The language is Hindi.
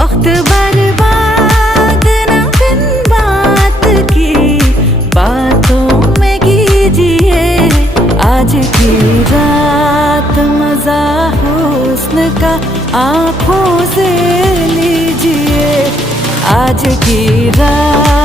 वक्त बर्बाद न बिन बात की बातों में कीजिए। आज की रात मजा हुस्न का आँखों से लीजिए। आज की रात